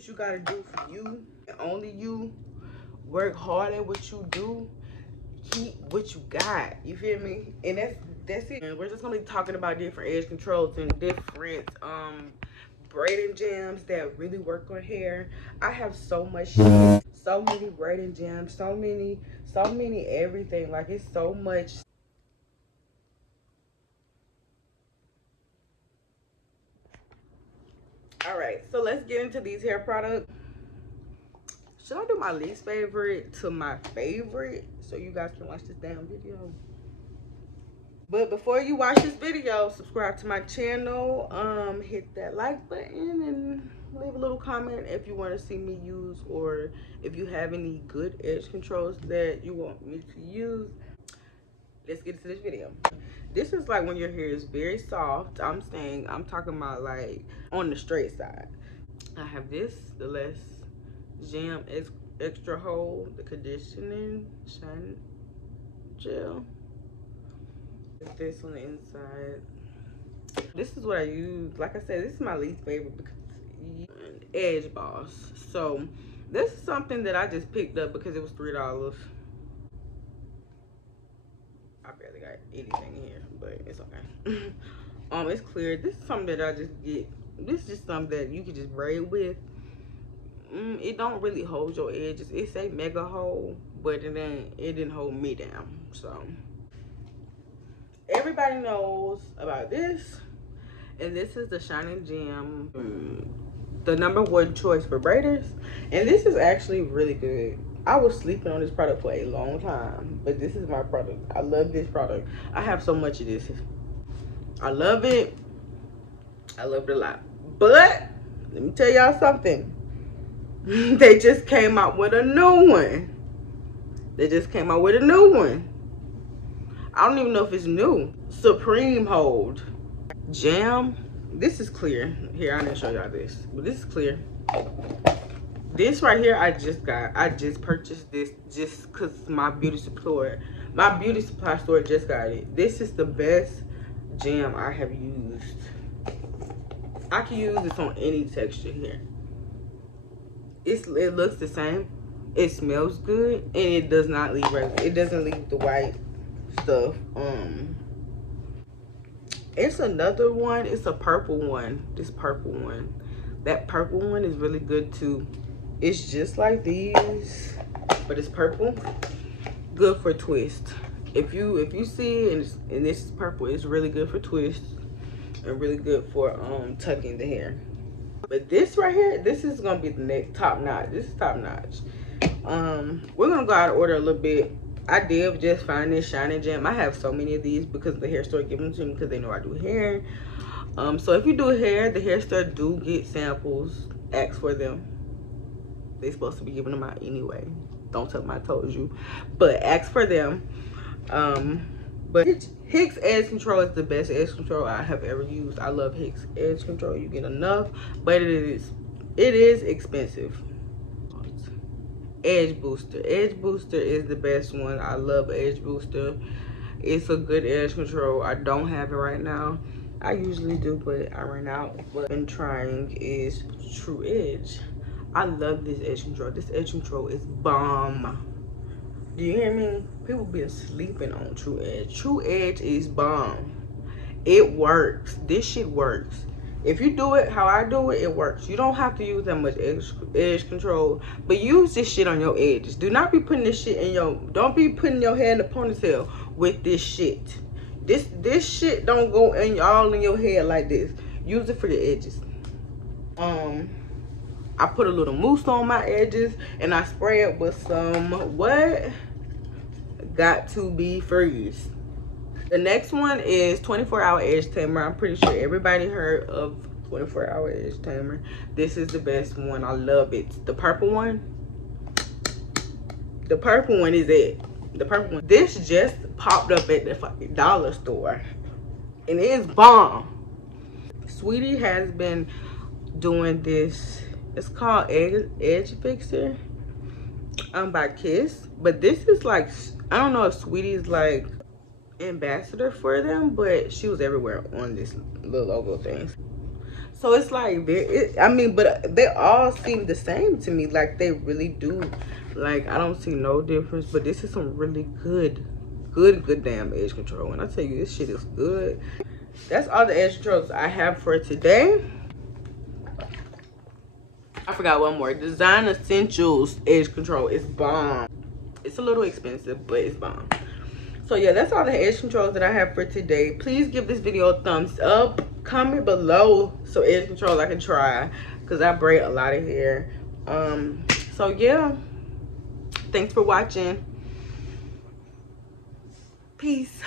what you gotta do for you and only you. Work hard at what you do. Keep what you got. You feel me? And that's it. And we're just gonna be talking about different edge controls and different braiding jams that really work on hair. I have so much shit, so many braiding jams, so many everything. Like, it's so much. All right, so let's get into these hair products. Should I do my least favorite to my favorite so you guys can watch this damn video? But before you watch this video, subscribe to my channel, hit that like button, and leave a little comment if you want to see me use, or if you have any good edge controls that you want me to use. Let's get into this video. This is like when your hair is very soft. I'm talking about like on the straight side. I have this, the Less Jam Extra Hold, the conditioning shine gel. This on the inside. This is what I use. Like I said, this is my least favorite because Edge Boss. So this is something that I just picked up because it was $3. I barely got anything in here, but it's okay. It's clear. This is something that I just get. This is just something that you can just braid with. It don't really hold your edges. It's a mega hold, but it didn't hold me down. So everybody knows about this, and this is the Shining Gem, the #1 choice for braiders, and this is actually really good. I was sleeping on this product for a long time, but this is my product. I love this product. I have so much of this. I love it. I love it a lot. But let me tell y'all something. They just came out with a new one. I don't even know if it's new. Supreme Hold Jam. This is clear. Here, I didn't show y'all this, but this is clear. This right here, I just purchased this just because my beauty supply store just got it. This is the best jam I have used. I can use this on any texture here. It looks the same. It smells good, and it does not leave it doesn't leave the white stuff. It's another one. It's a purple one. This purple one. That purple one is really good too. It's just like these, but it's purple. Good for twist. If you see it and this is purple, it's really good for twist and really good for tucking the hair. But this right here, this is gonna be the next top notch. This is top notch. We're gonna go out of order a little bit. I did just find this Shining Gem. I have so many of these because the hair store gave them to me because they know I do hair. So if you do hair, the hair store do get samples. Ask for them. They supposed to be giving them out anyway. Don't tell them I told you, but ask for them. But Hicks Edge Control is the best edge control I have ever used. I love Hicks Edge Control. You get enough, but it is expensive. Edge Booster. Edge Booster is the best one. I love Edge Booster. It's a good edge control. I don't have it right now. I usually do, but I ran out. What I've been trying is True Edge. I love this edge control. This edge control is bomb. Do you hear me? People been sleeping on True Edge. True Edge is bomb. It works. This shit works. If you do it how I do it, it works. You don't have to use that much edge control, but use this shit on your edges. Do not be putting this shit in don't be putting your hair in a ponytail with this shit. This shit don't go all in your hair like this. Use it for your edges. I put a little mousse on my edges and I spray it with some Got to Be Freeze. The next one is 24-hour edge tamer. I'm pretty sure everybody heard of 24-hour edge tamer. This is the best one. I love it. The purple one. The purple one is it. The purple one. This just popped up at the fucking dollar store, and it is bomb. Sweetie has been doing this. It's called Edge Fixer by Kiss, but this is like, I don't know if Sweetie's like ambassador for them, but she was everywhere on this little logo thing. So it's like, I mean, but they all seem the same to me. Like, they really do. Like, I don't see no difference. But this is some really good damn edge control. And I tell you, this shit is good. That's all the edge controls I have for today. I forgot one more. Design Essentials edge control is bomb. It's a little expensive, but it's bomb. So yeah, that's all the edge controls that I have for today. Please give this video a thumbs up. Comment below some edge controls I can try, because I braid a lot of hair. So yeah, thanks for watching. Peace.